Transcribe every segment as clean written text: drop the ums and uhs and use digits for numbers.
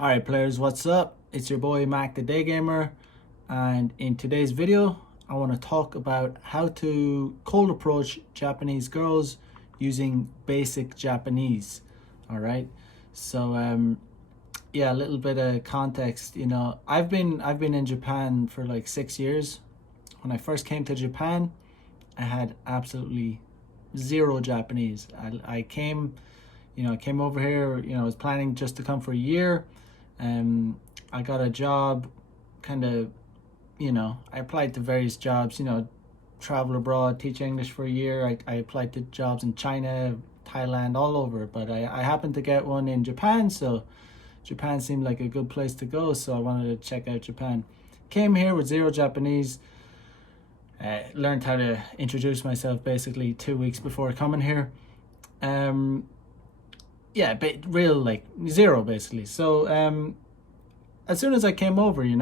Alright players, what's up? It's your boy Mac the Day Gamer, and in today's video I want to talk about how to cold approach Japanese girls using basic Japanese. Alright, so yeah, a little bit of context. I've been in Japan for like 6 years. When I first came to Japan, I had absolutely zero Japanese. I came over here, I was planning just to come for a year. I got a job, kind of, I applied to various jobs, travel abroad, teach English for a year. I applied to jobs in China, Thailand, all over, but I happened to get one in Japan, so Japan seemed like a good place to go, so I wanted to check out Japan. Came here with zero Japanese, learned how to introduce myself basically 2 weeks before coming here. Yeah, but real like zero basically. So as soon as I came over, I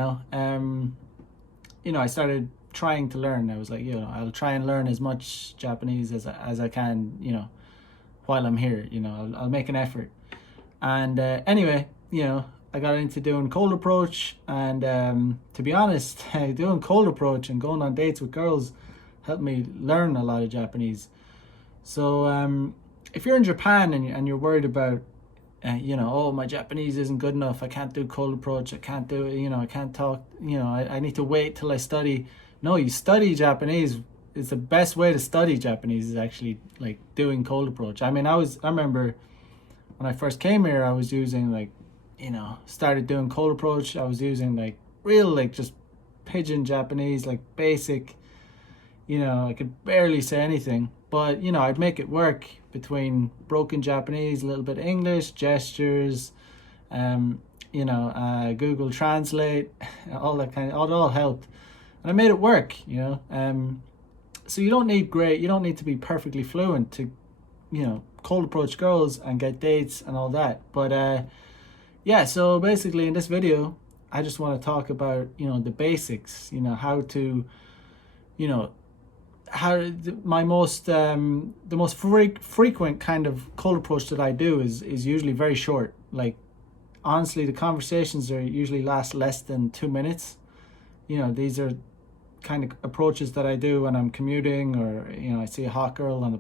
started trying to learn. I was like, I'll try and learn as much Japanese as I can, while I'm here. I'll make an effort. And anyway, I got into doing cold approach, and to be honest, doing cold approach and going on dates with girls helped me learn a lot of Japanese. So if you're in Japan and you're worried about, oh, my Japanese isn't good enough, I can't do cold approach, I can't do it, I can't talk, I need to wait till I study. No, you study Japanese. It's the best way to study Japanese is actually like doing cold approach. I mean, I remember when I first came here, I was using like, started doing cold approach. I was using like real, like just pigeon Japanese, like basic, I could barely say anything, but I'd make it work between broken Japanese, a little bit of English, gestures, Google Translate, all that kind of, it all helped, and I made it work. So you don't need to be perfectly fluent to, cold approach girls and get dates and all that. But yeah, so basically in this video, I just want to talk about the basics. How to, the most frequent kind of cold approach that I do is usually very short. Like, honestly, the conversations are usually last less than 2 minutes. These are kind of approaches that I do when I'm commuting, or I see a hot girl on the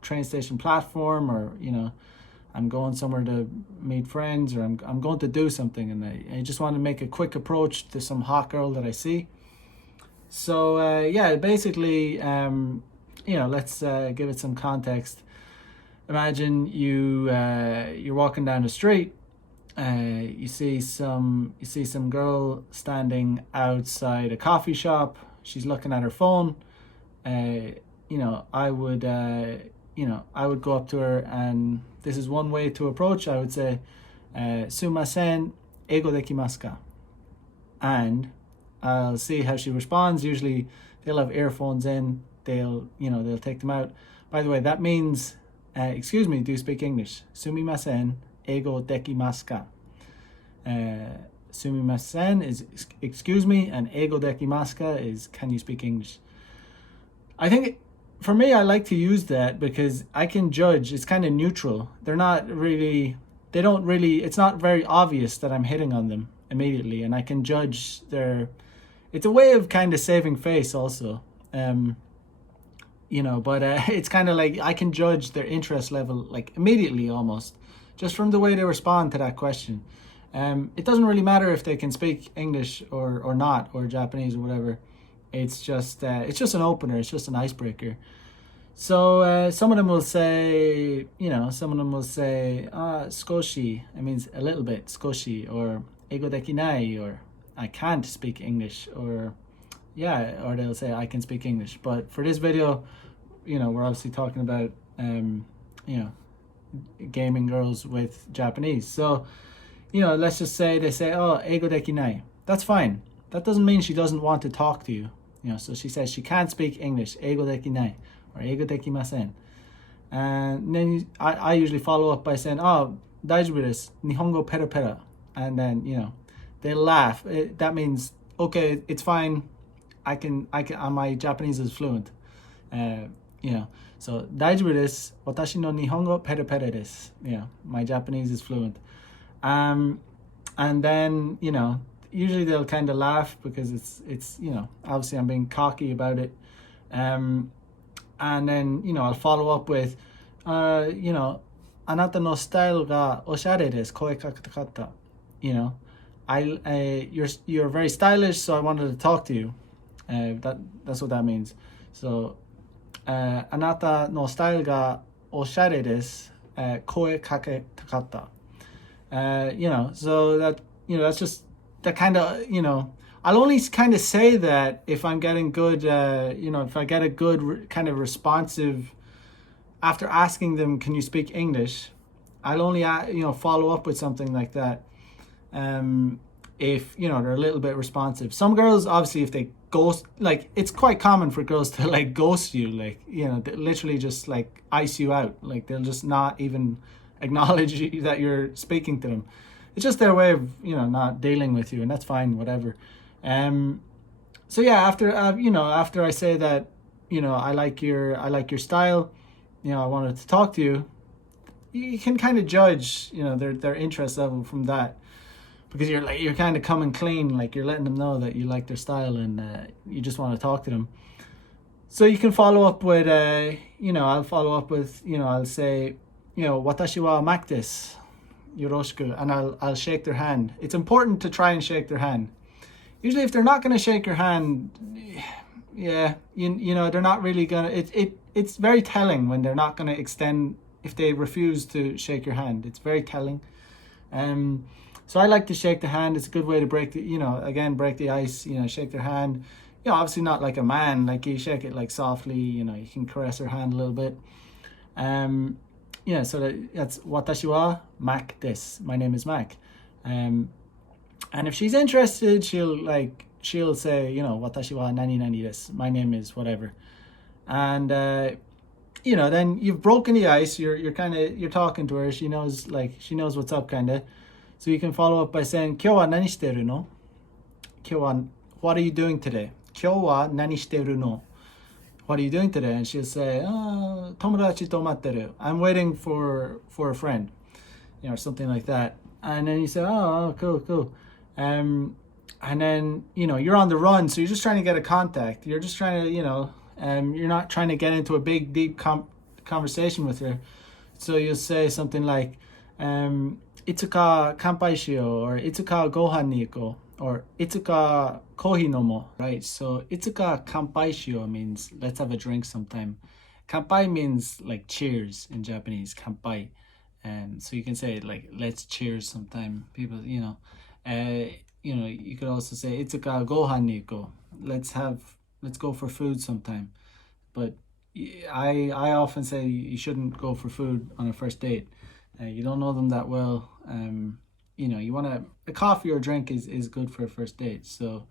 train station platform, or I'm going somewhere to meet friends, or I'm going to do something, and I just want to make a quick approach to some hot girl that I see. So yeah, basically, let's give it some context. Imagine you're walking down the street. You see some girl standing outside a coffee shop. She's looking at her phone. I would go up to her, and this is one way to approach. I would say, "Sumimasen, eigo dekimasu ka?" And I'll see how she responds. Usually they'll have earphones in. They'll take them out. By the way, that means, excuse me, do you speak English? Sumimasen, eigo dekimasu ka? Sumimasen is excuse me, and eigo dekimasu ka is can you speak English? I think for me, I like to use that because I can judge. It's kind of neutral. It's not very obvious that I'm hitting on them immediately, and I can judge it's a way of kind of saving face also. But it's kind of like I can judge their interest level like immediately, almost just from the way they respond to that question. It doesn't really matter if they can speak English or not, or Japanese or whatever. It's just an opener. It's just an icebreaker. So some of them will say, skoshi. It means a little bit, skoshi, or eigo dekinai, or I can't speak English, or they'll say I can speak English. But for this video, we're obviously talking about gaming girls with Japanese. So let's just say they say, oh, eigo dekinai. That's fine. That doesn't mean she doesn't want to talk to you. So she says she can't speak English, eigo dekinai, or eigo dekimasen. And then I usually follow up by saying, oh, daijoubu desu, nihongo pera pera. And then they laugh. That means, okay, it's fine. I can. My Japanese is fluent. So daijoubu desu, watashi no nihongo pera pera desu. My Japanese is fluent. And then, usually they'll kind of laugh because it's obviously I'm being cocky about it. um and then, I'll follow up with, uh you know あなたのスタイルがおしゃれです。声かけたかった。you know you're very stylish, so I wanted to talk to you. That's what that means. So, あなたのスタイルがおしゃれです。声かけたかった。So that, that's just that kind of, I'll only kind of say that if I'm getting good, if I get a good kind of responsive after asking them, can you speak English? I'll only, follow up with something like that. If, they're a little bit responsive. Some girls, obviously, if they ghost, like, it's quite common for girls to like ghost you, like, they literally just like ice you out. Like, they'll just not even acknowledge that you're speaking to them. It's just their way of, not dealing with you, and that's fine, whatever. So yeah, after I say that, I like your style, I wanted to talk to you. You can kind of judge, their interest level from that, because you're kind of coming clean, like you're letting them know that you like their style, and you just want to talk to them. So you can follow up with, I'll follow up with, I'll say, 私はマクです。yoroshiku, and I'll shake their hand. It's important to try and shake their hand. Usually, if they're not going to shake your hand, yeah, they're not really gonna. It's very telling when they're not going to extend. If they refuse to shake your hand, it's very telling. So I like to shake the hand. It's a good way to break the ice. Shake their hand. Obviously not like a man. Like, you shake it like softly. You can caress their hand a little bit. So that's watashi wa Mac desu. My name is Mac. And if she's interested, she'll say, watashi wa nani nani desu. My name is whatever. And then you've broken the ice. You're talking to her. She knows what's up, kind of. So you can follow up by saying, 今日は何してるの? 今日は What are you doing today? 今日は何してるの? What are you doing today? And she'll say, 友達と待ってる. I'm waiting for a friend, or something like that. And then you say, oh, cool. And then, you're on the run, so you're just trying to get a contact. You're just trying to, you're not trying to get into a big, deep conversation with her. So you'll say something like, いつか乾杯しよう, or いつかご飯に行こう, or いつかコーヒー飲もう. Right? So いつか乾杯しよう means let's have a drink sometime. 乾杯 means like cheers in Japanese. 乾杯. So you can say like let's cheers sometime. People, you could also say いつかご飯に行こう. Let's go for food sometime. But I often say you shouldn't go for food on a first date. You don't know them that well. You want a coffee or drink is good for a first date. So,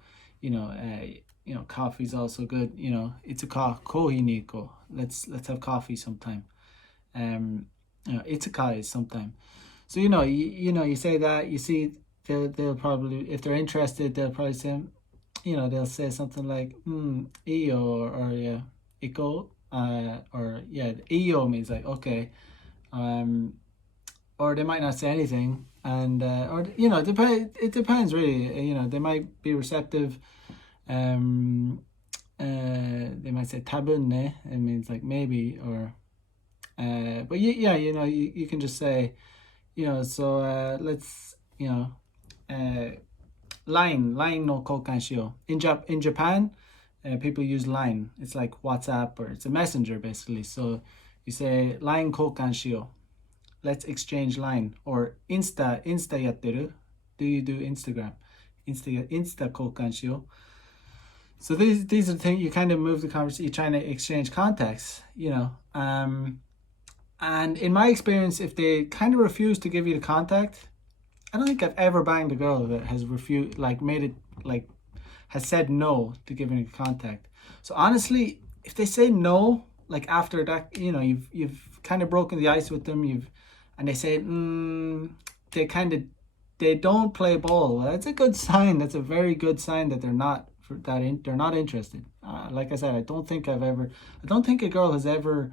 coffee's also good. Itsuka kohi ni iko. Let's have coffee sometime. Itsuka is sometime. So you say that. You see, they'll probably, if they're interested, they'll probably say, they'll say something like iyo, or yeah, iko, or yeah, iyo means like okay. Or they might not say anything, and it depends really. They might be receptive. They might say tabun ne. It means like maybe, or but yeah, you can just say, so let's, line no kokan shio. In Japan, people use line. It's like WhatsApp, or it's a messenger basically. So you say line kokan shio. Let's exchange line. Or Insta yatteru. Do you do Instagram? Insta kokan shio. So these are the things, you kind of move the conversation. You're trying to exchange contacts, And in my experience, if they kind of refuse to give you the contact, I don't think I've ever banged a girl that has refused, has said no to giving a contact. So honestly, if they say no, like after that, you've kind of broken the ice with them, and they say, they don't play ball. Well, that's a good sign. That's a very good sign that they're not they're not interested. Like I said, I don't think a girl has ever,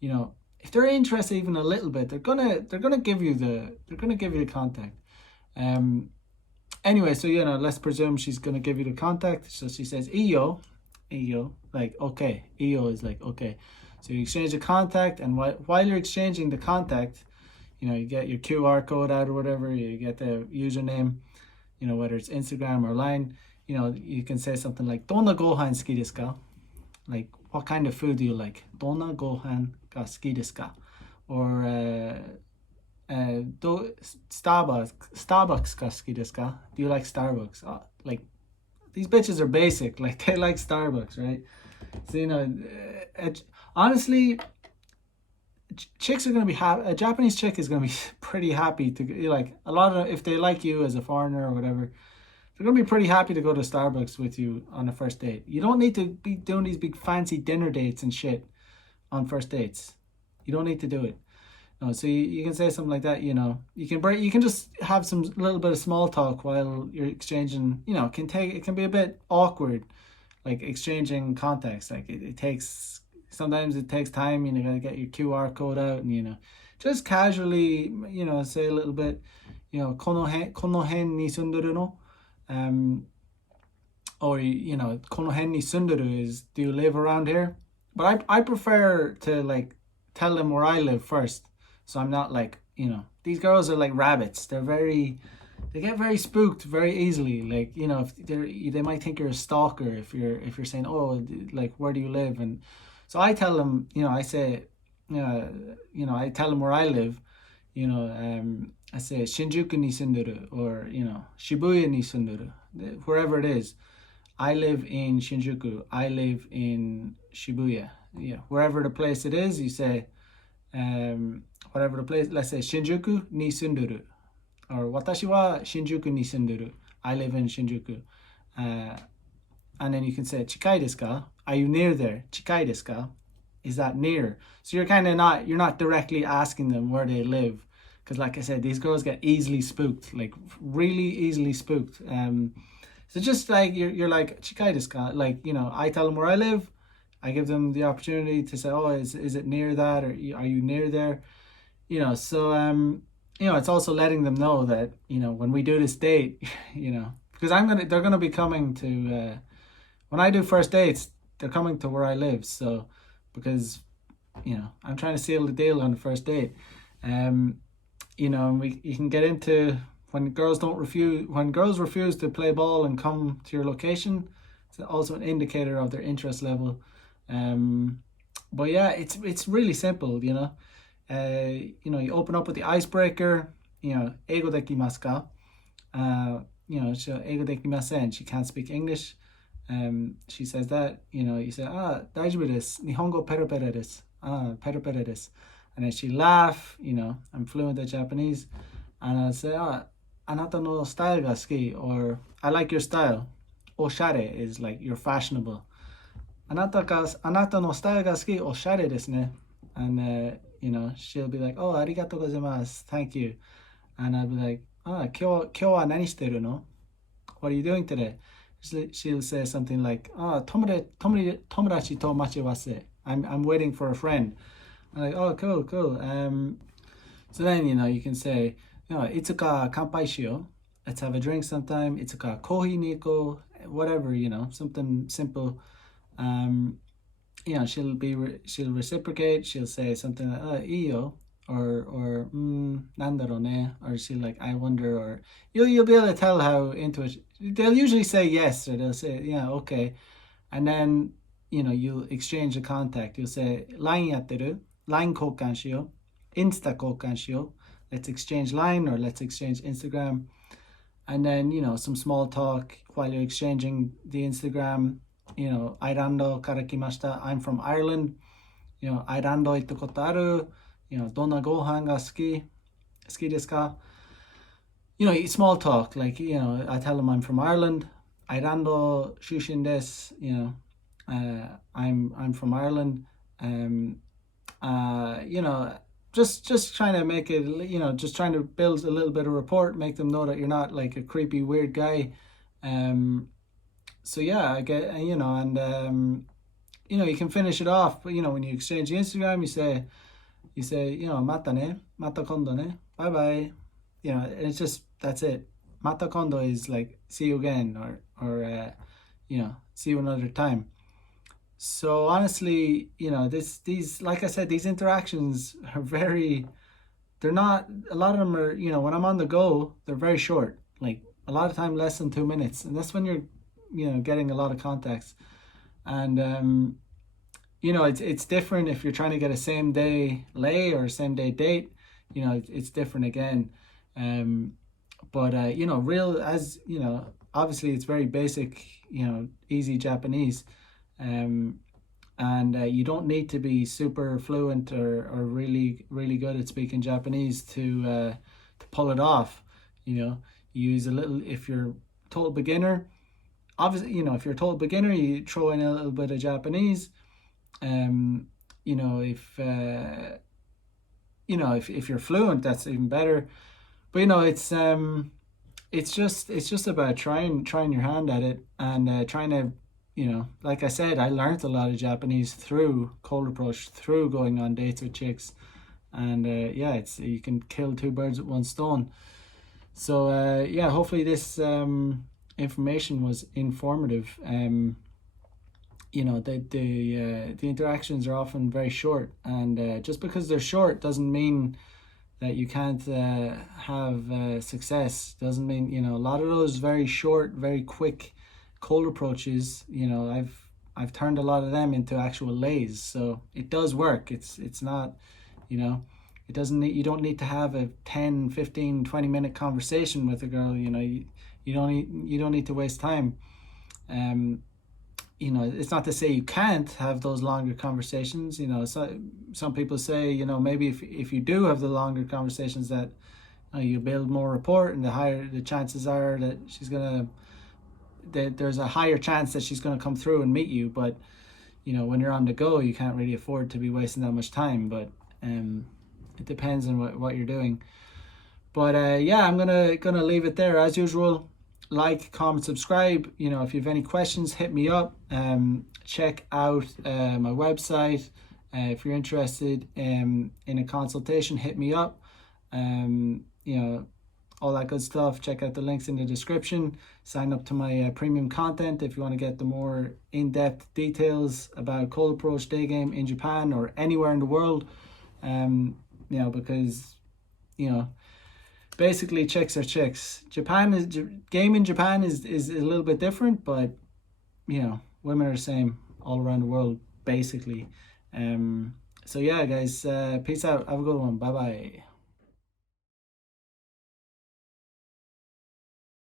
if they're interested even a little bit, they're gonna give you the contact. Anyway, so let's presume she's gonna give you the contact. So she says iyo, like okay. Iyo is like okay. So you exchange the contact, and while you're exchanging the contact, you get your QR code out or whatever. You get the username. Whether it's Instagram or Line. You can say something like "Donna gohan suki desu ka?" Like, what kind of food do you like? Donna gohan ga suki desu ka? Or Starbucks ga suki desu ka? Do you like Starbucks? Like, these bitches are basic. Like, they like Starbucks, right? So honestly, chicks are gonna be happy. A Japanese chick is gonna be pretty happy to like a lot of if they like you as a foreigner or whatever. They're gonna be pretty happy to go to Starbucks with you on a first date. You don't need to be doing these big fancy dinner dates and shit on first dates. You don't need to do it. No, so you can say something like that. You can just have some little bit of small talk while you're exchanging. It can be a bit awkward, like exchanging contacts. Like it takes sometimes it takes time. You gotta get your QR code out and just casually say a little bit. Kono hen ni sunduru no. Or kono hen ni sunduru is, do you live around here? But I prefer to like tell them where I live first, so I'm not like these girls are like rabbits. They get very spooked very easily. Like if they might think you're a stalker if you're saying, oh, like, where do you live? And so I tell them, I say, I tell them where I live. I say Shinjuku ni sunduru, or Shibuya ni sunduru, wherever it is. I live in Shinjuku. I live in Shibuya. Yeah, wherever the place it is, you say, whatever the place. Let's say Shinjuku ni sunduru, or Watashi wa Shinjuku ni sunduru. I live in Shinjuku. And then you can say Chikai desu ka? Are you near there? Chikai desu ka? Is that near? So you're not directly asking them where they live, because like I said, these girls get easily spooked, like really easily spooked. So just like you're like Chikai desu ka? Like I tell them where I live. I give them the opportunity to say, oh, is it near that, or are you near there? So it's also letting them know that when we do this date, because they're gonna be coming to when I do first dates, they're coming to where I live. So because I'm trying to seal the deal on the first date. And you can get into when girls refuse to play ball and come to your location. It's also an indicator of their interest level. But yeah, it's really simple. You open up with the icebreaker. Eigo dekimasu ka? Eigo dekimasen. She can't speak English. She says that. You say, daijoubu desu. Nihongo perepere desu. Perepere desu. And then she laugh. I'm fluent at Japanese, and I'll say, anata no style ga suki, or I like your style. Oshare is like you're fashionable. Anata no style ga suki, oshare desu ne. And she'll be like, oh, arigatou gozaimasu, thank you. And I'll be like, kyou wa nani shiteru no? What are you doing today? She'll say something like, tomodachi to machiwase. I'm waiting for a friend. I'm like, oh, cool. So then you can say, itsuka kanpai shio. Let's have a drink sometime. Itsuka kohi ni iko. Whatever, something simple. She'll reciprocate. She'll say something like, iyo, or nandaro ne, or she'll like, I wonder, or you'll be able to tell how into it. They'll usually say yes, or they'll say, yeah, okay. And then you'll exchange the contact. You'll say, line yatteru, line koukan shiyo, insta koukan shiyo. Let's exchange line, or let's exchange Instagram. And then some small talk while you're exchanging the Instagram. Airando kara kimashita. I'm from Ireland. Airando itta koto aru. Donna gohan ga suki desu ka? Small talk. Like, I tell them I'm from Ireland. Airando shushin desu. I'm from Ireland. Just trying to make it, just trying to build a little bit of rapport, make them know that you're not like a creepy, weird guy. So yeah, I get, and you can finish it off. But when you exchange the Instagram, you say, mata ne, mata kondo ne, bye bye. It's just, that's it. Mata kondo is like see you again, or see you another time. So honestly, these like I said, these interactions are very, they're not, a lot of them are, when I'm on the go, they're very short, like a lot of time less than 2 minutes, and that's when you're getting a lot of contacts. And it's different if you're trying to get a same day lay or same day date. It's different again. But real, as obviously it's very basic, easy Japanese. And you don't need to be super fluent or really really good at speaking Japanese to pull it off. You use a little, if you're total beginner, obviously, if you're a total beginner, you throw in a little bit of Japanese. If you're fluent, that's even better. But it's just about trying your hand at it, and trying to, like I said, I learned a lot of Japanese through cold approach, through going on dates with chicks. And yeah, it's, you can kill two birds with one stone. So yeah, hopefully this information was informative. The interactions are often very short, and just because they're short doesn't mean that you can't have success. Doesn't mean, a lot of those very short, very quick cold approaches, I've turned a lot of them into actual lays. So it does work. It's not, it doesn't need, you don't need to have a 10, 15, 20 minute conversation with a girl. You don't need to waste time. It's not to say you can't have those longer conversations. So some people say, maybe if you do have the longer conversations, that you build more rapport, and the higher the chances are that there's a higher chance that she's gonna come through and meet you. But when you're on the go, you can't really afford to be wasting that much time. But it depends on what you're doing. But yeah, I'm gonna leave it there as usual. Like, comment, subscribe. If you have any questions, hit me up. Check out my website. If you're interested in a consultation, hit me up. All that good stuff. Check out the links in the description. Sign up to my premium content if you want to get the more in-depth details about cold approach day game in Japan or anywhere in the world. Because basically chicks are chicks. Game in Japan is a little bit different, but women are the same all around the world basically. So yeah, guys, peace out. Have a good one. Bye bye.